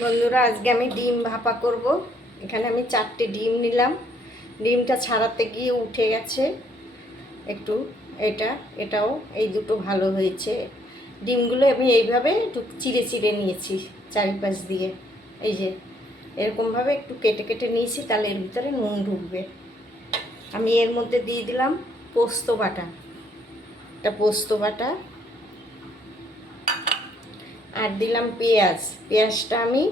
বন্ধুরা, আজকে আমি ডিম ভাপা করব। এখানে আমি 4টে ডিম নিলাম। ডিমটা ছাড়াতে গিয়ে উঠে গেছে একটু। এটাও এই দুটো ভালো হয়েছে। ডিমগুলো আমি এইভাবে একটু চিড়ে চিড়ে নিয়েছি চারিপাশ দিয়ে। এই যে এরকমভাবে একটু কেটে কেটে নিয়েছি, তাহলে এর ভিতরে নুন ঢুকবে। আমি এর মধ্যে দিয়ে দিলাম পোস্ত বাটা। এটা পোস্ত বাটা। আর দিলাম পেঁয়াজটা আমি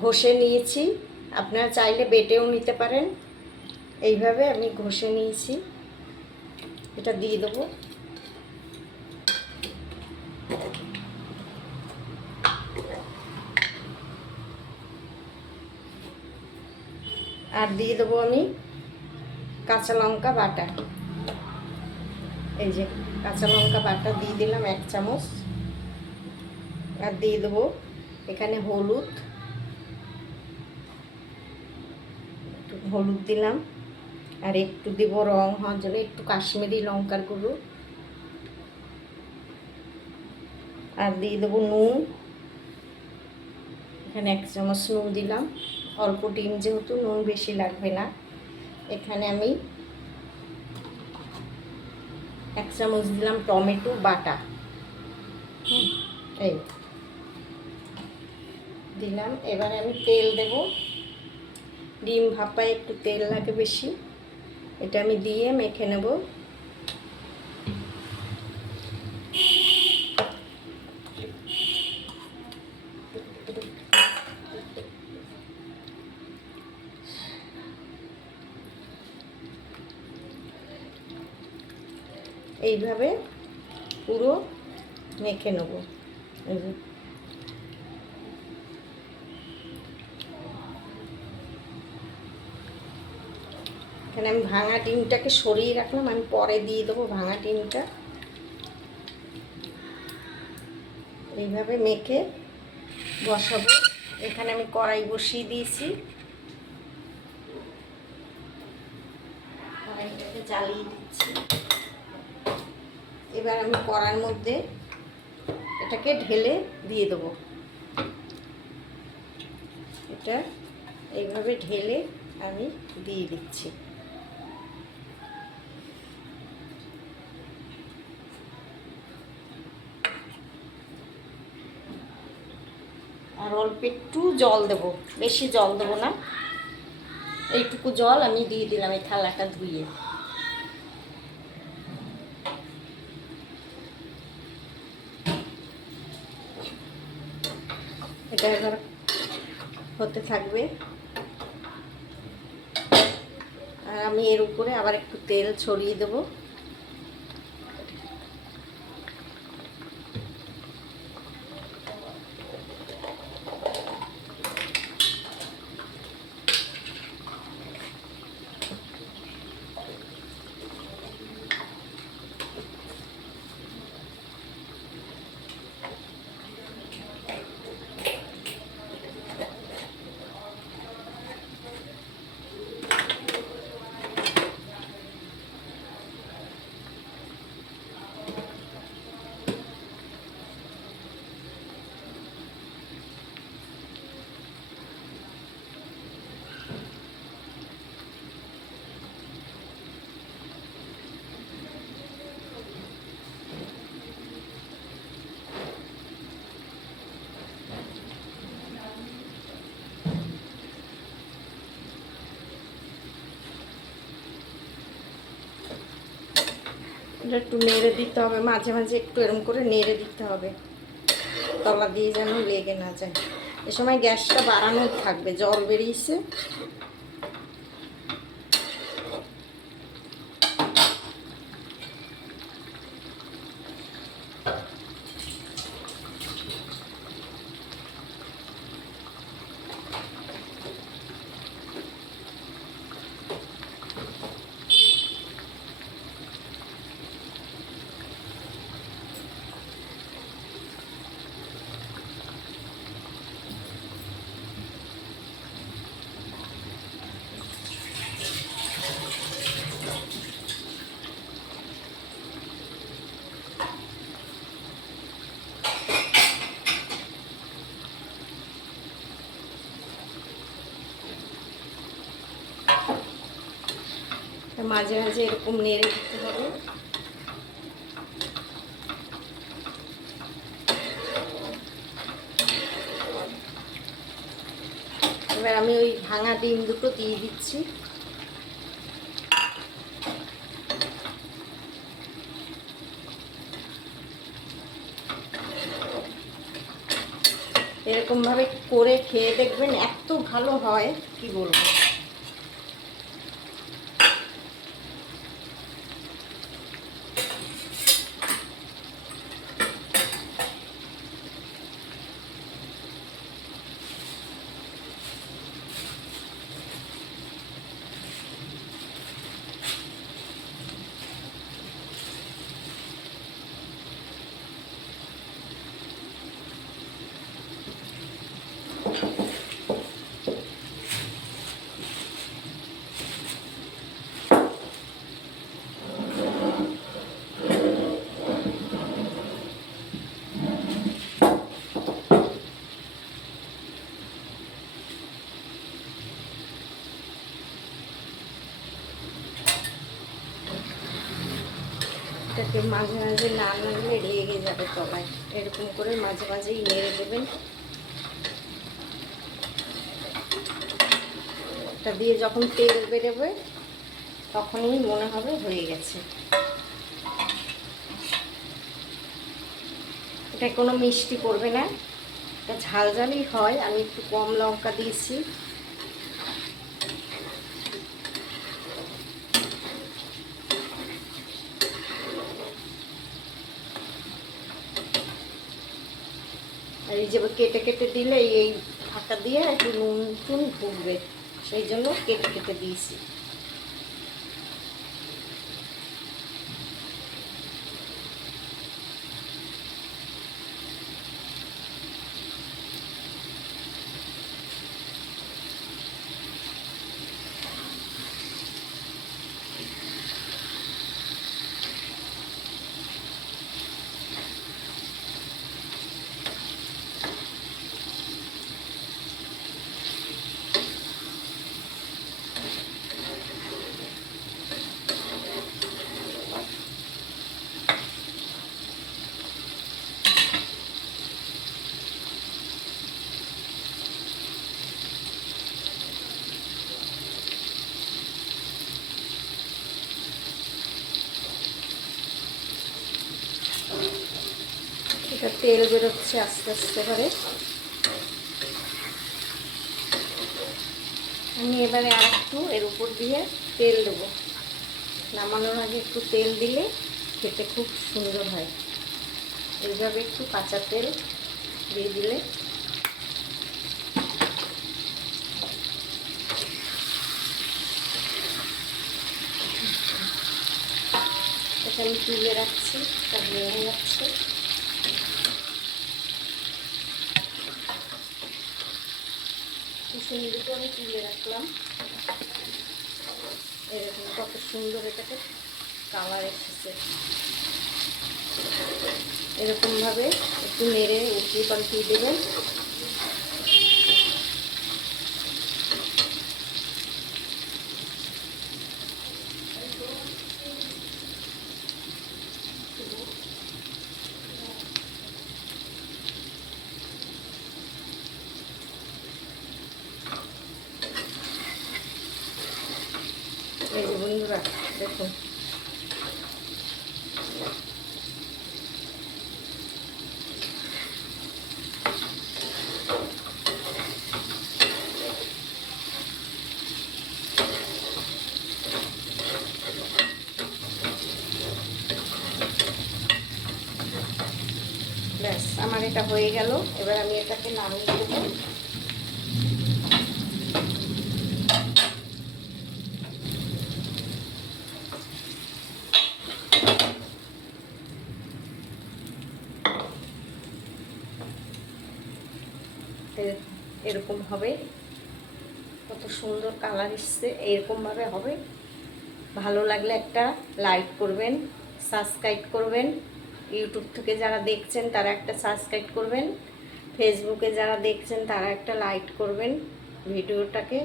ঘষে নিয়েছি। আপনারা চাইলে বেটেও নিতে পারেন। এইভাবে আমি ঘষে নিয়েছি। এটা দিয়ে দেবো। আর দিয়ে দেবো আমি কাঁচা লঙ্কা বাটা। এই যে কাঁচা লঙ্কা বাটা দিয়ে দিলাম 1 চামচ। আর দিয়ে দেবো এখানে হলুদ দিলাম। আর একটু দেব রং হওয়ার জন্য একটু কাশ্মীরি লঙ্কার গুঁড়ো। আর দিয়ে দেবো নুন। এখানে 1 চামচ নুন দিলাম। অল্প ডিম যেহেতু নুন বেশি লাগবে না। এখানে আমি 1 চামচ দিলাম টমেটো বাটা। এই দিলাম। এবারে আমি তেল দেব। ডিম ভাপায় একটু তেল লাগে বেশি। এটা আমি দিয়ে মেখে নেব। এইভাবে পুরো মেখে নেব। এখানে আমি ভাঙা ডিমটাকে সরিয়ে রাখলাম, আমি পরে দিয়ে দেবো ভাঙা ডিমটা। এইভাবে মেখে বসাবো। এখানে আমি কড়াই বসিয়ে দিয়েছি। কড়াইটাকে জ্বালিয়ে দিচ্ছি। এবার আমি কড়ার মধ্যে এটাকে ঢেলে দিয়ে দেবো। এটা এইভাবে ঢেলে আমি দিয়ে দিচ্ছি। আর অল্প একটু জল দেব, বেশি জল দেবো না। এইটুকু জল আমি দিয়ে দিলাম এই থালাটা ধুয়ে। এটা এবার হতে থাকবে। আর আমি এর উপরে আবার একটু তেল ছড়িয়ে দেবো। এটা একটু নেড়ে দিতে হবে, মাঝে মাঝে একটু এরকম করে নেড়ে দিতে হবে, তলা দিয়ে যেন লেগে না যায়। এ সময় গ্যাসটা বাড়ানো থাকবে, জল বেরিয়েছে। মাঝে মাঝে এরকম নেড়ে দিতে হবে। এবার আমি ওই ভাঙা ডিম দুটো দিয়ে দিচ্ছি। এরকমভাবে করে খেয়ে দেখবেন, এত ভালো হয় কি বলবো। এটাকে মাঝে মাঝে না নাড়লে লেগে যাবে তলায়, এরকম করে মাঝে মাঝেই নেড়ে দেবেন। এটা দিয়ে যখন তেল বেরোবে তখনই মনে হবে হয়ে গেছে। এটা কোনো মিষ্টি করবে না, এটা ঝাল ঝালই হয়। আমি একটু কম লঙ্কা দিয়েছি। আর এই যে কেটে কেটে দিলে এই ঢাকা দিয়ে একটু নুন টুন ঢুকবে, সেই জন্য কেটে কেটে দিয়েছি। এটা তেল বেরোচ্ছে আস্তে আস্তে করে। আমি এবারে আর একটু এর উপর দিয়ে তেল দেবো। নামানোর আগে একটু তেল দিলে খেতে খুব সুন্দর হয়। এইভাবে একটু কাঁচা তেল দিয়ে দিলে এটা আমি তুলে রাখছি, এটা ভেঙে যাচ্ছে। দুটো আমি তুলে রাখলাম। এরকম কত সুন্দর এটাকে কালার এসেছে। এরকমভাবে একটু নেড়ে উল্টিয়ে পাল্টিয়ে দেবেন। এই যে বন্ধুরা দেখুন, ব্যাস আমার এটা হয়ে গেল। এবার আমি এটাকে নামিয়ে দেবো। এরকম হবে, কত সুন্দর কালার এসছে। এরকমভাবে হবে। ভালো লাগলে একটা লাইক করবেন, সাবস্ক্রাইব করবেন। ইউটিউব থেকে যারা দেখছেন তারা একটা সাবস্ক্রাইব করবেন, ফেসবুকে যারা দেখছেন তারা একটা লাইক করবেন ভিডিওটাকে।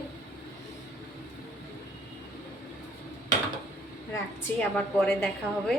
রাখছি, আবার পরে দেখা হবে।